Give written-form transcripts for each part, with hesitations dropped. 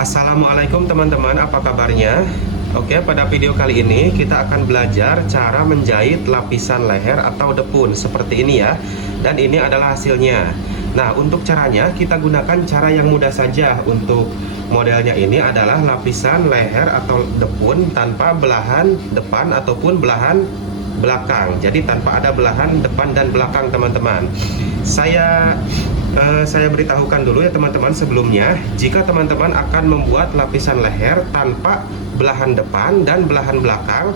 Assalamualaikum teman-teman, apa kabarnya? Oke, pada video kali ini kita akan belajar cara menjahit lapisan leher atau depun seperti ini ya. Dan ini adalah hasilnya. Nah, untuk caranya kita gunakan cara yang mudah saja. Untuk modelnya ini adalah lapisan leher atau depun tanpa belahan depan ataupun belahan belakang. Jadi tanpa ada belahan depan dan belakang teman-teman. Saya beritahukan dulu ya teman-teman sebelumnya, jika teman-teman akan membuat lapisan leher tanpa belahan depan dan belahan belakang,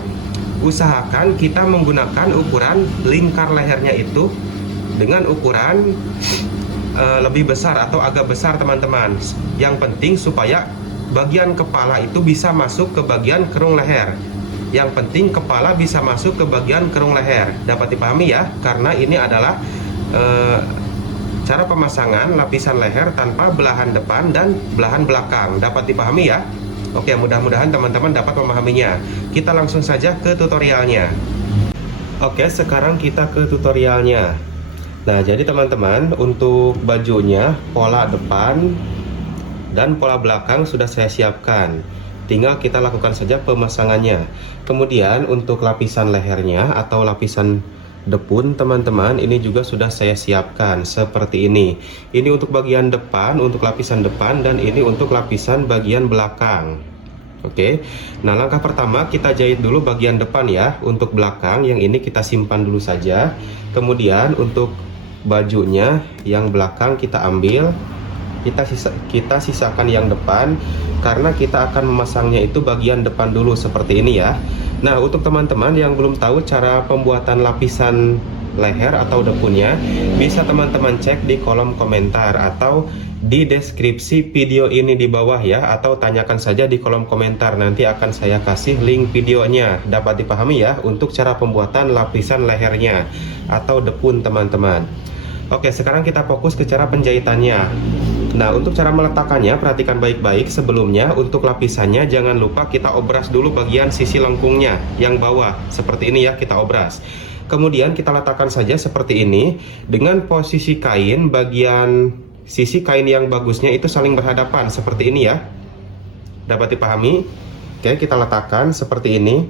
usahakan kita menggunakan ukuran lingkar lehernya itu dengan ukuran lebih besar atau agak besar teman-teman. Yang penting supaya bagian kepala itu bisa masuk ke bagian kerung leher. Yang penting kepala bisa masuk ke bagian kerung leher. Dapat dipahami ya, karena ini adalah cara pemasangan lapisan leher tanpa belahan depan dan belahan belakang. Dapat dipahami ya? Oke, mudah-mudahan teman-teman dapat memahaminya. Kita langsung saja ke tutorialnya. Oke, sekarang kita ke tutorialnya. Nah, jadi teman-teman, untuk bajunya, pola depan dan pola belakang sudah saya siapkan. Tinggal kita lakukan saja pemasangannya. Kemudian untuk lapisan lehernya atau lapisan depun teman-teman, ini juga sudah saya siapkan seperti ini. Ini untuk bagian depan, untuk lapisan depan, dan ini untuk lapisan bagian belakang. Oke, nah langkah pertama kita jahit dulu bagian depan ya. Untuk belakang yang ini kita simpan dulu saja. Kemudian untuk bajunya yang belakang kita ambil, kita sisakan yang depan karena kita akan memasangnya itu bagian depan dulu seperti ini ya. Nah, untuk teman-teman yang belum tahu cara pembuatan lapisan leher atau depunnya, bisa teman-teman cek di kolom komentar atau di deskripsi video ini di bawah ya, atau tanyakan saja di kolom komentar, nanti akan saya kasih link videonya. Dapat dipahami ya untuk cara pembuatan lapisan lehernya atau depun teman-teman. Oke, sekarang kita fokus ke cara penjahitannya. Nah, untuk cara meletakkannya, perhatikan baik-baik. Sebelumnya, untuk lapisannya jangan lupa kita obras dulu bagian sisi lengkungnya yang bawah. Seperti ini ya, kita obras. Kemudian kita letakkan saja seperti ini. Dengan posisi kain, bagian sisi kain yang bagusnya itu saling berhadapan. Seperti ini ya. Dapat dipahami? Oke, kita letakkan seperti ini.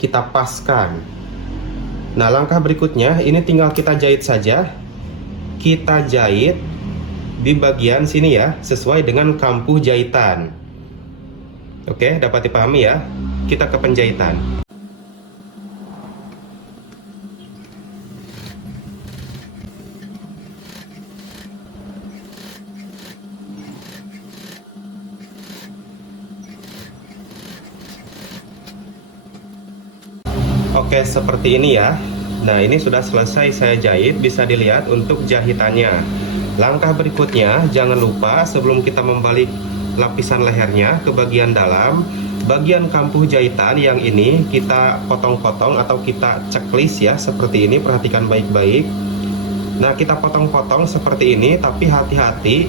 Kita paskan. Nah, langkah berikutnya, ini tinggal kita jahit saja. Kita jahit di bagian sini ya, sesuai dengan kampuh jahitan. Oke, dapat dipahami ya. Kita ke penjahitan. Oke, seperti ini ya. Nah, ini sudah selesai saya jahit, bisa dilihat untuk jahitannya. Langkah berikutnya, jangan lupa sebelum kita membalik lapisan lehernya ke bagian dalam, bagian kampuh jahitan yang ini kita potong-potong atau kita checklist ya, seperti ini, perhatikan baik-baik. Nah, kita potong-potong seperti ini, tapi hati-hati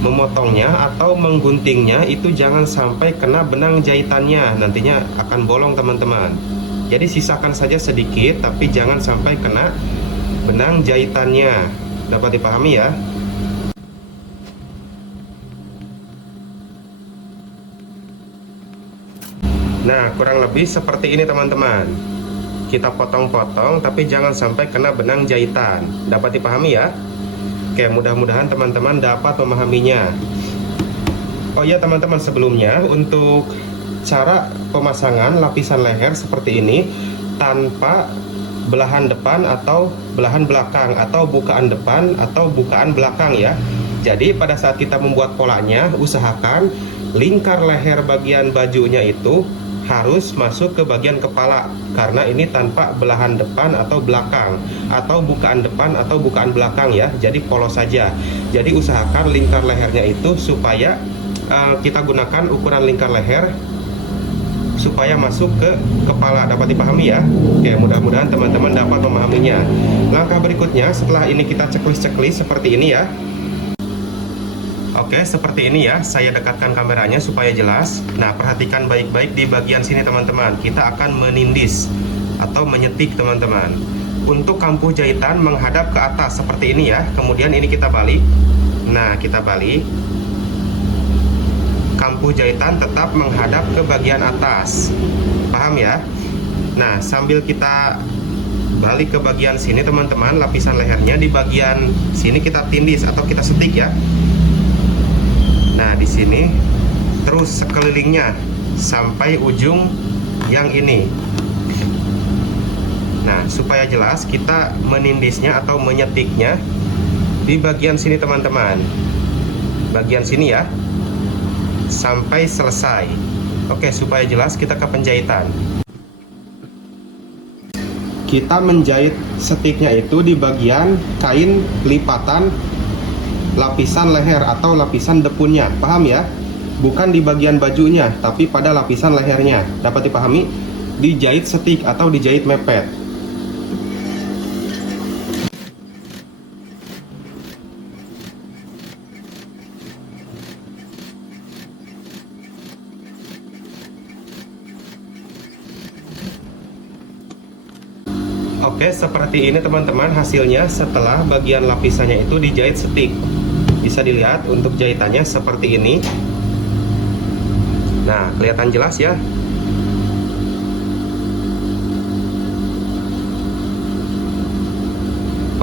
memotongnya atau mengguntingnya itu jangan sampai kena benang jahitannya, nantinya akan bolong teman-teman. Jadi sisakan saja sedikit, tapi jangan sampai kena benang jahitannya. Dapat dipahami ya. Nah, kurang lebih seperti ini teman-teman. Kita potong-potong, tapi jangan sampai kena benang jahitan. Dapat dipahami ya. Oke, mudah-mudahan teman-teman dapat memahaminya. Oh ya teman-teman, sebelumnya untuk cara pemasangan lapisan leher seperti ini tanpa belahan depan atau belahan belakang, atau bukaan depan atau bukaan belakang ya. Jadi pada saat kita membuat polanya, usahakan lingkar leher bagian bajunya itu harus masuk ke bagian kepala, karena ini tanpa belahan depan atau belakang, atau bukaan depan atau bukaan belakang ya. Jadi polos saja. Jadi usahakan lingkar lehernya itu supaya kita gunakan ukuran lingkar leher supaya masuk ke kepala. Dapat dipahami ya. Oke, mudah-mudahan teman-teman dapat memahaminya. Langkah berikutnya, setelah ini kita checklist seperti ini ya. Oke, seperti ini ya. Saya dekatkan kameranya supaya jelas. Nah, perhatikan baik-baik di bagian sini teman-teman. Kita akan menindis atau menyetik teman-teman. Untuk kampuh jahitan menghadap ke atas seperti ini ya. Kemudian ini kita balik. Nah, kita balik. kampuh jahitan tetap menghadap ke bagian atas. Paham ya? Nah, sambil kita balik ke bagian sini teman-teman, lapisan lehernya di bagian sini kita tindis atau kita setik ya. Nah, di sini terus sekelilingnya sampai ujung yang ini. Nah, supaya jelas kita menindisnya atau menyetiknya di bagian sini teman-teman. Bagian sini ya. Sampai selesai. Oke, supaya jelas kita ke penjahitan. Kita menjahit setiknya itu di bagian kain lipatan lapisan leher atau lapisan depunnya. Paham ya? Bukan di bagian bajunya, tapi pada lapisan lehernya. Dapat dipahami? Dijahit setik atau dijahit mepet. Oke, seperti ini teman-teman hasilnya setelah bagian lapisannya itu dijahit setik. Bisa dilihat untuk jahitannya seperti ini. Nah, kelihatan jelas ya.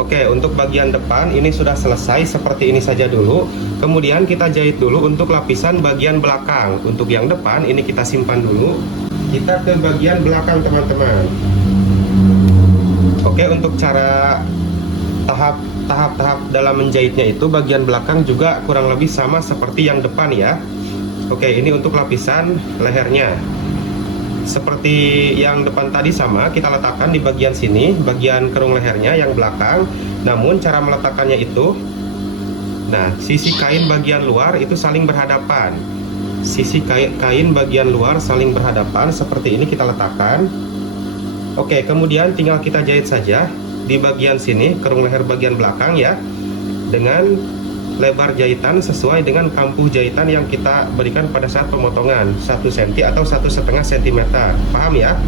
Oke, untuk bagian depan ini sudah selesai seperti ini saja dulu. Kemudian kita jahit dulu untuk lapisan bagian belakang. Untuk yang depan ini kita simpan dulu. Kita ke bagian belakang teman-teman. Oke, untuk cara tahap-tahap dalam menjahitnya itu bagian belakang juga kurang lebih sama seperti yang depan ya. Oke, ini untuk lapisan lehernya. Seperti yang depan tadi sama, kita letakkan di bagian sini, bagian kerung lehernya yang belakang. Namun cara meletakkannya itu, nah, sisi kain bagian luar itu saling berhadapan. Sisi kain bagian luar saling berhadapan, seperti ini kita letakkan. Oke, kemudian tinggal kita jahit saja di bagian sini, kerung leher bagian belakang ya, dengan lebar jahitan sesuai dengan kampuh jahitan yang kita berikan pada saat pemotongan, 1 cm atau 1,5 cm. Paham ya?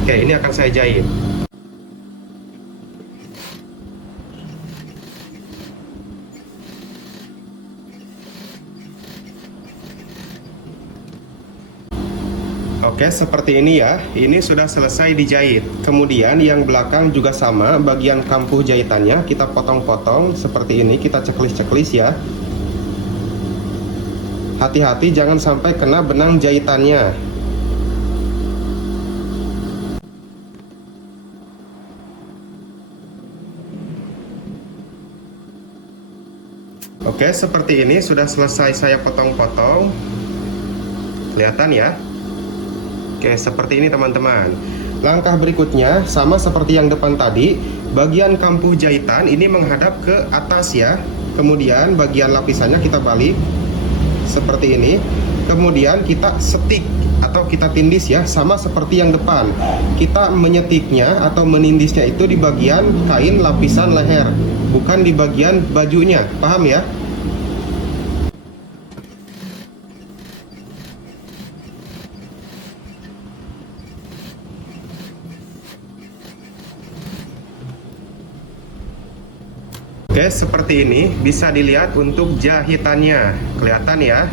Oke, ini akan saya jahit. Oke, seperti ini ya. Ini sudah selesai dijahit. Kemudian yang belakang juga sama, bagian kampuh jahitannya kita potong-potong seperti ini, kita ceklis-ceklis ya. Hati-hati jangan sampai kena benang jahitannya. Oke, seperti ini sudah selesai saya potong-potong. Kelihatan ya? Oke, seperti ini teman-teman. Langkah berikutnya sama seperti yang depan tadi. Bagian kampuh jahitan ini menghadap ke atas ya. Kemudian bagian lapisannya kita balik seperti ini. Kemudian kita setik atau kita tindis ya, sama seperti yang depan. Kita menyetiknya atau menindisnya itu di bagian kain lapisan leher, bukan di bagian bajunya. Paham ya? Oke, seperti ini bisa dilihat untuk jahitannya. Kelihatan ya?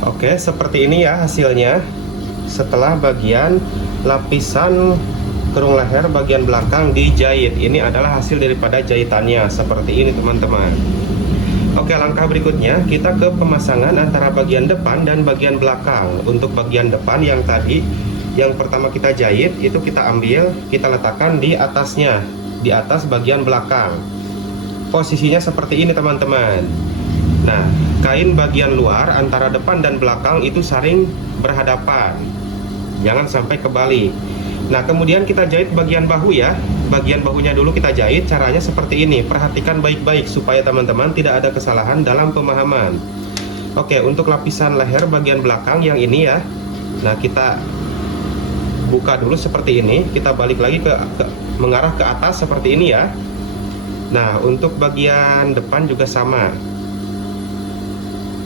Oke, seperti ini ya hasilnya. Setelah bagian lapisan kerung leher bagian belakang dijahit. Ini adalah hasil daripada jahitannya. Seperti ini teman-teman. Oke, langkah berikutnya kita ke pemasangan antara bagian depan dan bagian belakang. Untuk bagian depan yang tadi yang pertama kita jahit, itu kita ambil, kita letakkan di atasnya, di atas bagian belakang. Posisinya seperti ini teman-teman. Nah, kain bagian luar antara depan dan belakang itu saling berhadapan, jangan sampai kebalik. Nah, kemudian kita jahit bagian bahu ya. Bagian bahunya dulu kita jahit. Caranya seperti ini. Perhatikan baik-baik supaya teman-teman tidak ada kesalahan dalam pemahaman. Oke, untuk lapisan leher bagian belakang yang ini ya. Nah, kita buka dulu seperti ini, kita balik lagi mengarah ke atas seperti ini ya. Nah, untuk bagian depan juga sama.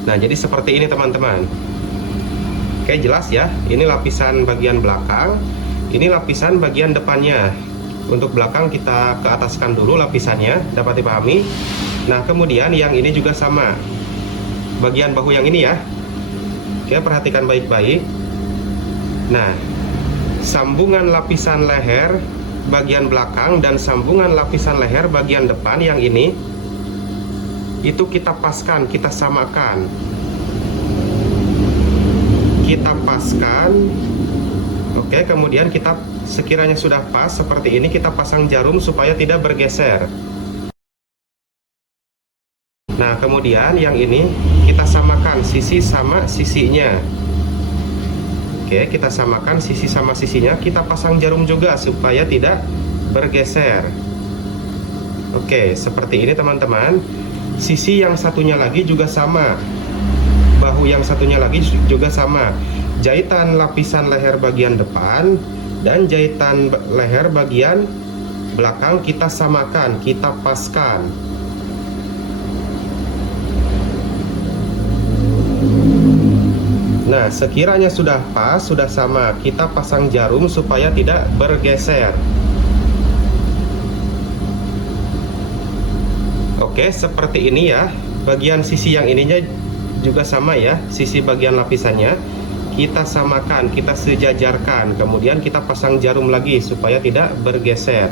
Nah, jadi seperti ini teman-teman. Oke, jelas ya. Ini lapisan bagian belakang, ini lapisan bagian depannya. Untuk belakang kita ke ataskan dulu lapisannya, dapat dipahami. Nah, kemudian yang ini juga sama, bagian bahu yang ini ya. Oke, perhatikan baik-baik. Nah, sambungan lapisan leher bagian belakang dan sambungan lapisan leher bagian depan yang ini, itu kita paskan, kita samakan. Kita paskan. Oke, kemudian kita sekiranya sudah pas seperti ini, kita pasang jarum supaya tidak bergeser. Nah, kemudian yang ini kita samakan sisi sama sisinya. Oke, kita samakan sisi sama sisinya, kita pasang jarum juga supaya tidak bergeser. Oke, seperti ini teman-teman. Sisi yang satunya lagi juga sama. Bahu yang satunya lagi juga sama. Jahitan lapisan leher bagian depan dan jahitan leher bagian belakang kita samakan, kita paskan. Nah, sekiranya sudah pas, sudah sama, kita pasang jarum supaya tidak bergeser. Oke, seperti ini ya. Bagian sisi yang ininya juga sama ya, sisi bagian lapisannya kita samakan, kita sejajarkan, kemudian kita pasang jarum lagi supaya tidak bergeser.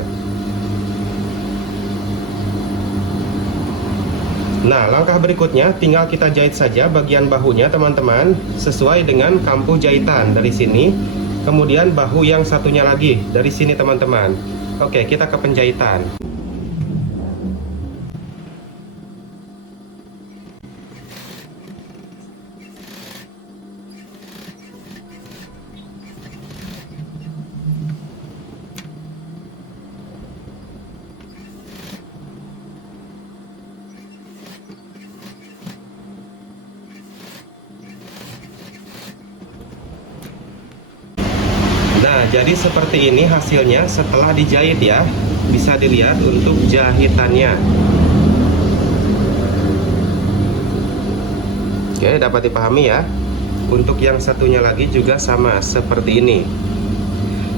Nah, langkah berikutnya tinggal kita jahit saja bagian bahunya teman-teman, sesuai dengan kampu jahitan dari sini. Kemudian bahu yang satunya lagi dari sini teman-teman. Oke, kita ke penjahitan. Nah, jadi seperti ini hasilnya setelah dijahit ya. Bisa dilihat untuk jahitannya. Oke, dapat dipahami ya. Untuk yang satunya lagi juga sama seperti ini.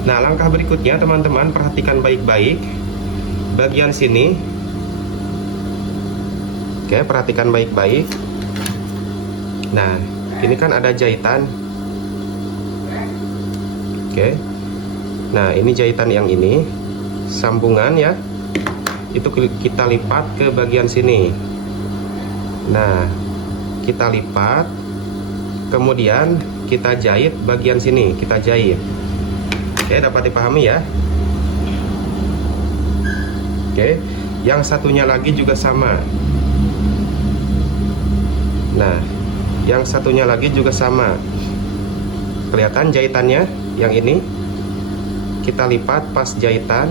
Nah, langkah berikutnya teman-teman perhatikan baik-baik bagian sini. Oke, perhatikan baik-baik. Nah, ini kan ada jahitan. Oke. Nah, ini jahitan yang ini, sambungan ya. Itu kita lipat ke bagian sini. Nah, kita lipat. Kemudian kita jahit bagian sini, kita jahit. Oke, dapat dipahami ya. Oke, yang satunya lagi juga sama. Nah, yang satunya lagi juga sama. Kelihatan jahitannya? Yang ini kita lipat pas jahitan.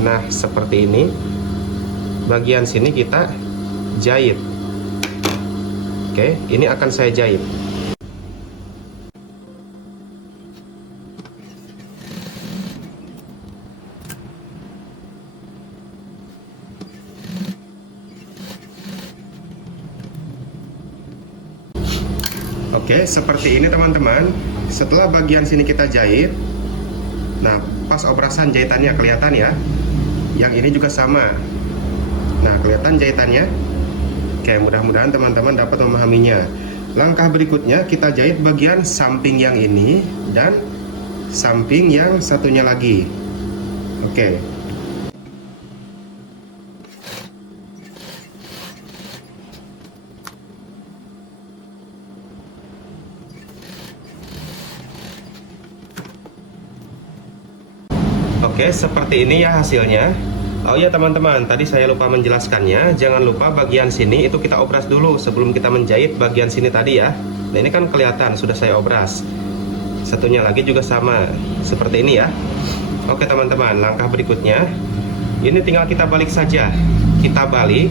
Nah, seperti ini. Bagian sini kita jahit. Oke, ini akan saya jahit. Oke, seperti ini teman-teman. Setelah bagian sini kita jahit, nah pas obrasan jahitannya kelihatan ya. Yang ini juga sama. Nah, kelihatan jahitannya. Oke, mudah-mudahan teman-teman dapat memahaminya. Langkah berikutnya kita jahit bagian samping yang ini dan samping yang satunya lagi. Oke. Oke, seperti ini ya hasilnya. Oh ya teman-teman, tadi saya lupa menjelaskannya. Jangan lupa bagian sini itu kita obras dulu sebelum kita menjahit bagian sini tadi ya. Nah, ini kan kelihatan sudah saya obras. Satunya lagi juga sama, seperti ini ya. Oke teman-teman, langkah berikutnya ini tinggal kita balik saja. Kita balik.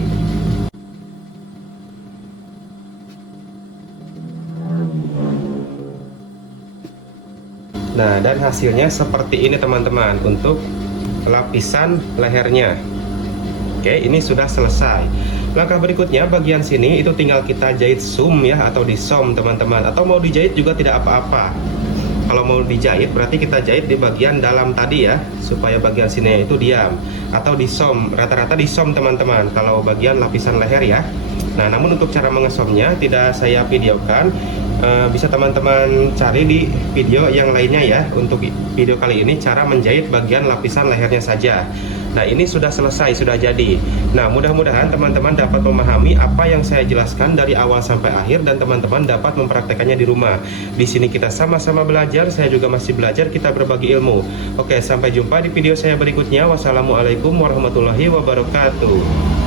Nah, dan hasilnya seperti ini teman-teman untuk lapisan lehernya. Oke, ini sudah selesai. Langkah berikutnya bagian sini itu tinggal kita jahit sum ya, atau disom teman-teman, atau mau dijahit juga tidak apa-apa. kalau mau dijahit berarti kita jahit di bagian dalam tadi ya, supaya bagian sini itu diam, atau disom, rata-rata disom teman-teman kalau bagian lapisan leher ya. Nah, namun untuk cara mengesomnya tidak saya videokan, bisa teman-teman cari di video yang lainnya ya. Untuk video kali ini cara menjahit bagian lapisan lehernya saja. Nah, ini sudah selesai, sudah jadi. Nah, mudah-mudahan teman-teman dapat memahami apa yang saya jelaskan dari awal sampai akhir dan teman-teman dapat mempraktekannya di rumah. Di sini kita sama-sama belajar, saya juga masih belajar, kita berbagi ilmu. Oke, sampai jumpa di video saya berikutnya. Wassalamualaikum warahmatullahi wabarakatuh.